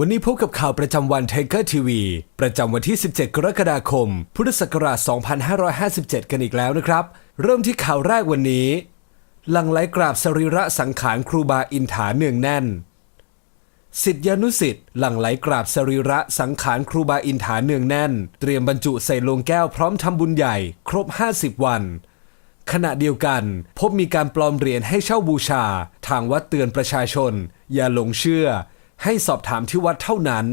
วันนี้พบกับข่าวประจำวันไทเกอร์ทีวีประจำวันที่ 17 กรกฎาคม พุทธศักราช 2557 กันอีกแล้วนะครับ เริ่มที่ข่าวแรกวันนี้หลังไหลกราบสรีระสังขารครูบาอินถาเนืองแน่นสิทธิานุสิทธิ์หลั่งไหลกราบสรีระสังขารครูบาอินถาเนืองแน่น เตรียมบรรจุใส่โลงแก้วพร้อมทำบุญใหญ่ ครบ 50 วัน ขณะเดียวกัน พบมีการปลอมเหรียญให้เช่าบูชา ทางวัดเตือนประชาชน อย่าหลงเชื่อ ให้สอบถามที่วัดเท่านั้น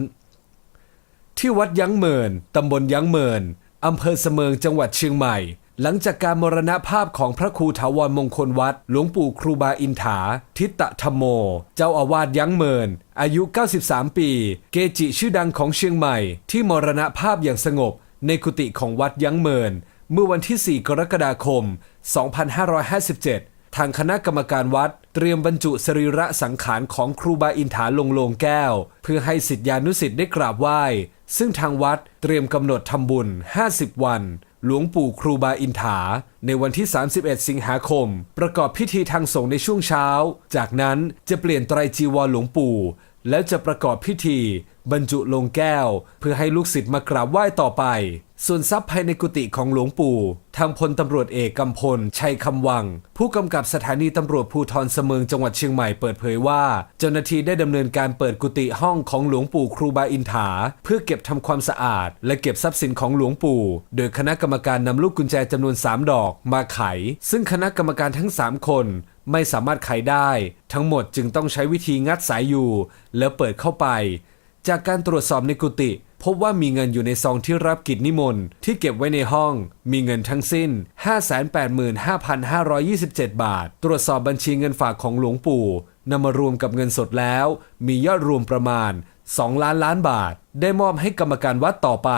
ที่วัดยั้งเมินตำบลยั้งเมินอำเภอเสมิงจังหวัดเชียงใหม่ หลังจากการมรณภาพของพระครูถาวรมงคลวัด หลวงปู่ครูบาอินถา ทิตะธรรมโม เจ้าอาวาสยั้งเมิน อายุ 93 ปี เกจิชื่อดังของเชียงใหม่ ที่มรณภาพอย่างสงบ ในกุฏิของวัดยั้งเมิน เมื่อวันที่ 4 กรกฎาคม 2557 ทางคณะกรรมการวัด เตรียมบรรจุสรีระสังขารของครูบาอินถาลงโลงแก้ว เพื่อให้สิทธิานุสิทธิ์ได้กราบไหว้ ซึ่งทางวัดเตรียมกำหนดทำบุญ 50 วัน หลวงปู่ครูบาอินถา ในวันที่ 31 สิงหาคม ประกอบพิธีทางสงฆ์ในช่วงเช้า จากนั้นจะเปลี่ยนไตรจีวรหลวงปู่ แล้วจะประกอบพิธี บรรจุลงแก้ว เพื่อให้ลูกศิษย์มากราบไหว้ต่อไป ส่วนทรัพย์ภายในกุฏิของหลวงปู่ ทางพลตำรวจเอกกำพล ชัยคำวัง ผู้กำกับสถานีตำรวจภูธรเสมิงจังหวัดเชียงใหม่เปิดเผยว่า เจ้าหน้าที่ได้ดำเนินการเปิดกุฏิห้องของหลวงปู่ครูบาอินถา เพื่อเก็บทำความสะอาด และเก็บทรัพย์สินของหลวงปู่ โดยคณะกรรมการนำลูกกุญแจจำนวน 3 ดอกมาไข ซึ่งคณะกรรมการทั้ง 3 คน ไม่สามารถไขได้ ทั้งหมดจึงต้องใช้วิธีงัดสายอยู่ แล้วเปิดเข้าไป จากการตรวจสอบในกุฏิพบว่ามีเงินอยู่ในซองที่รับกิจนิมนต์ที่เก็บไว้ในห้อง มีเงินทั้งสิ้น 585,527 บาท ตรวจสอบบัญชีเงินฝากของหลวงปู่นำมารวมกับเงินสดแล้ว มียอดรวมประมาณ 2 ล้านล้านบาท ได้มอบให้กรรมการวัดต่อไป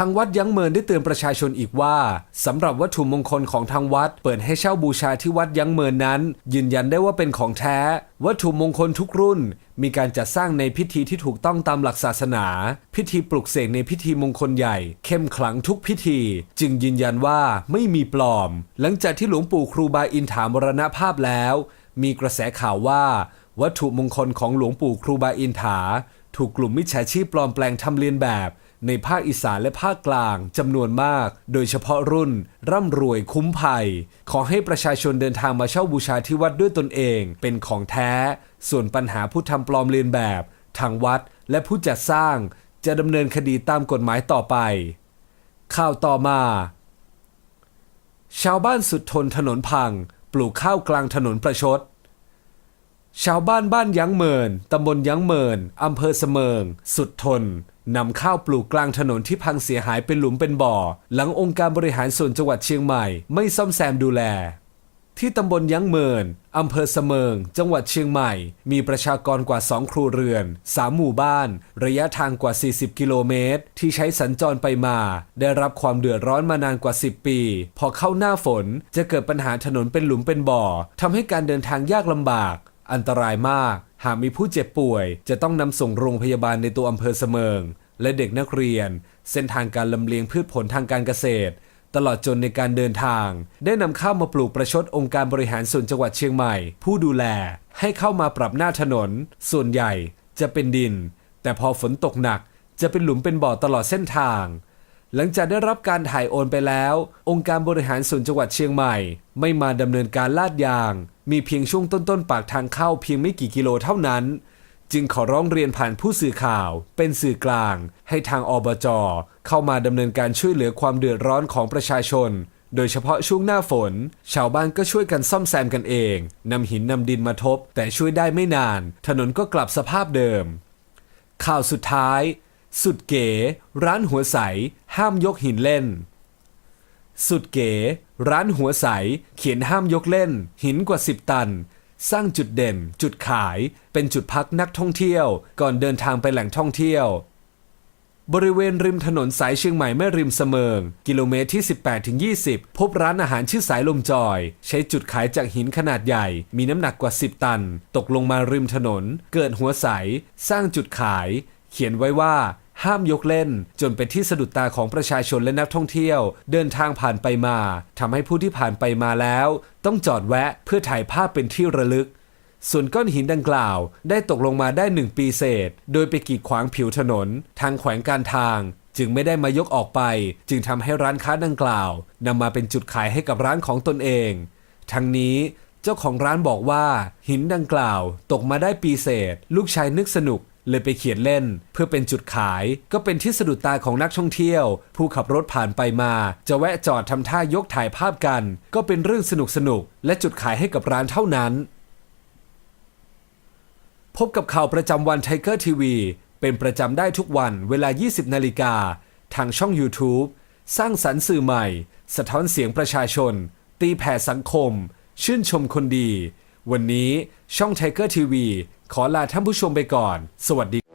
ทางวัดยั้งเมินได้เตือนประชาชนอีกว่าสำหรับวัตถุมงคลของทางวัด เปิดให้เช่าบูชาที่วัดยั้งเมินนั้น ยืนยันได้ว่าเป็นของแท้ วัตถุมงคลทุกรุ่น มีการจัดสร้างในพิธีที่ถูกต้องตามหลักศาสนา พิธีปลุกเสกในพิธีมงคลใหญ่ เข้มขลังทุกพิธี จึงยืนยันว่าไม่มีปลอม หลังจากที่หลวงปู่ครูบาอินถามรณภาพแล้ว มีกระแสข่าวว่า วัตถุมงคลของหลวงปู่ครูบาอินถา ถูกกลุ่มมิจฉาชีพปลอมแปลงทำเลียนแบบ ในภาคอีสานและภาคกลางจำนวนมาก โดยเฉพาะรุ่น ร่ำรวยคุ้มภัย ขอให้ประชาชนเดินทางมาเช่าบูชาที่วัดด้วยตนเอง เป็นของแท้ ส่วนปัญหาผู้ทำปลอมเลียนแบบ ทางวัดและผู้จัดสร้าง จะดำเนินคดีตามกฎหมายต่อไป ข่าวต่อมา ชาวบ้านสุดทนถนนพัง ปลูกข้าวกลางถนนประชดชาวบ้านบ้านยั้งเมิน ตำบลยั้งเมิน อำเภอเสมิง สุดทน นำข้าวปลูกกลางถนนที่พังเสียหายเป็นหลุมเป็นบ่อ หลังองค์การบริหารส่วนจังหวัดเชียงใหม่ไม่ซ่อมแซมดูแล ที่ตำบลยั้งเมินอำเภอเสมิง จังหวัดเชียงใหม่ มีประชากรกว่า 2 ครัวเรือน 3 หมู่บ้าน ระยะทางกว่า 40 กิโลเมตร ที่ใช้สัญจรไปมา ได้รับความเดือดร้อนมานานกว่า 10 ปี พอเข้าหน้าฝนจะเกิดปัญหาถนนเป็นหลุมเป็นบ่อทำให้การเดินทางยากลำบาก อันตรายมาก หากมีผู้เจ็บป่วย จะต้องนำส่งโรงพยาบาลในตัวอำเภอเสมิง และเด็กนักเรียน เส้นทางการลำเลียงพืชผลทางการเกษตร ตลอดจนในการเดินทาง ได้นำข้าวมาปลูกประชดองค์การบริหารส่วนจังหวัดเชียงใหม่ ผู้ดูแล ให้เข้ามาปรับหน้าถนน ส่วนใหญ่จะเป็นดิน แต่พอฝนตกหนักจะเป็นหลุมเป็นบ่อตลอดเส้นทาง หลังจากได้รับการถ่ายโอนไปแล้ว องค์การบริหารส่วนจังหวัดเชียงใหม่ ไม่มาดำเนินการลาดยาง มีเพียงช่วงต้นๆปากทางเข้าเพียงไม่กี่กิโลเท่านั้น จึงขอร้องเรียนผ่านผู้สื่อข่าว เป็นสื่อกลาง ให้ทางอบจเข้ามาดำเนินการช่วยเหลือความเดือดร้อนของประชาชน โดยเฉพาะช่วงหน้าฝน ชาวบ้านก็ช่วยกันซ่อมแซมกันเองนำหินนำดินมาทบ แต่ช่วยได้ไม่นาน ถนนก็กลับสภาพเดิม ข่าวสุดท้าย สุดเก๋ ร้านหัวใส ห้ามยกหินเล่น สุดเก๋ ร้านหัวใส เขียนห้ามยกเล่น หินกว่า 10 ตัน สร้างจุดเด่น จุดขาย เป็นจุดพักนักท่องเที่ยว ก่อนเดินทางไปแหล่งท่องเที่ยว บริเวณริมถนนสายเชียงใหม่แม่ริมเสมิง กิโลเมตรที่ 18-20 พบร้านอาหารชื่อสายลมจอย ใช้จุดขายจากหินขนาดใหญ่ มีน้ำหนักกว่า 10 ตัน ตกลงมาริมถนน เกิดหัวใส สร้างจุดขาย เขียนไว้ว่า ห้ามยกเล่น จนเป็นที่สะดุดตาของประชาชนและนักท่องเที่ยว เดินทางผ่านไปมาทำให้ผู้ที่ผ่านไปมาแล้ว ต้องจอดแวะเพื่อถ่ายภาพเป็นที่ระลึก ส่วนก้อนหินดังกล่าว ได้ตกลงมาได้หนึ่งปีเศษ โดยไปกีดขวางผิวถนน ทางแขวงการทาง จึงไม่ได้มายกออกไป จึงทำให้ร้านค้าดังกล่าวนำมาเป็นจุดขายให้กับร้านของตนเอง ทั้งนี้เจ้าของร้านบอกว่าหินดังกล่าว ตกมาได้ปีเศษ ลูกชายนึกสนุก เลยไปเขียนเล่น เพื่อเป็นจุดขาย ก็เป็นที่สะดุดตาของนักท่องเที่ยว ผู้ขับรถผ่านไปมา จะแวะจอดทำท่ายกถ่ายภาพกัน ก็เป็นเรื่องสนุกสนุกและจุดขายให้กับร้านเท่านั้น พบกับข่าวประจำวันไทเกอร์ทีวีเป็นประจำได้ทุกวันเวลา 20 นาฬิกา ทางช่อง YouTube สร้างสรรค์สื่อใหม่ สะท้อนเสียงประชาชน ตีแผ่สังคม ชื่นชมคนดี วันนี้ช่องไทเกอร์ทีวี ขอลาท่านผู้ชมไปก่อน สวัสดี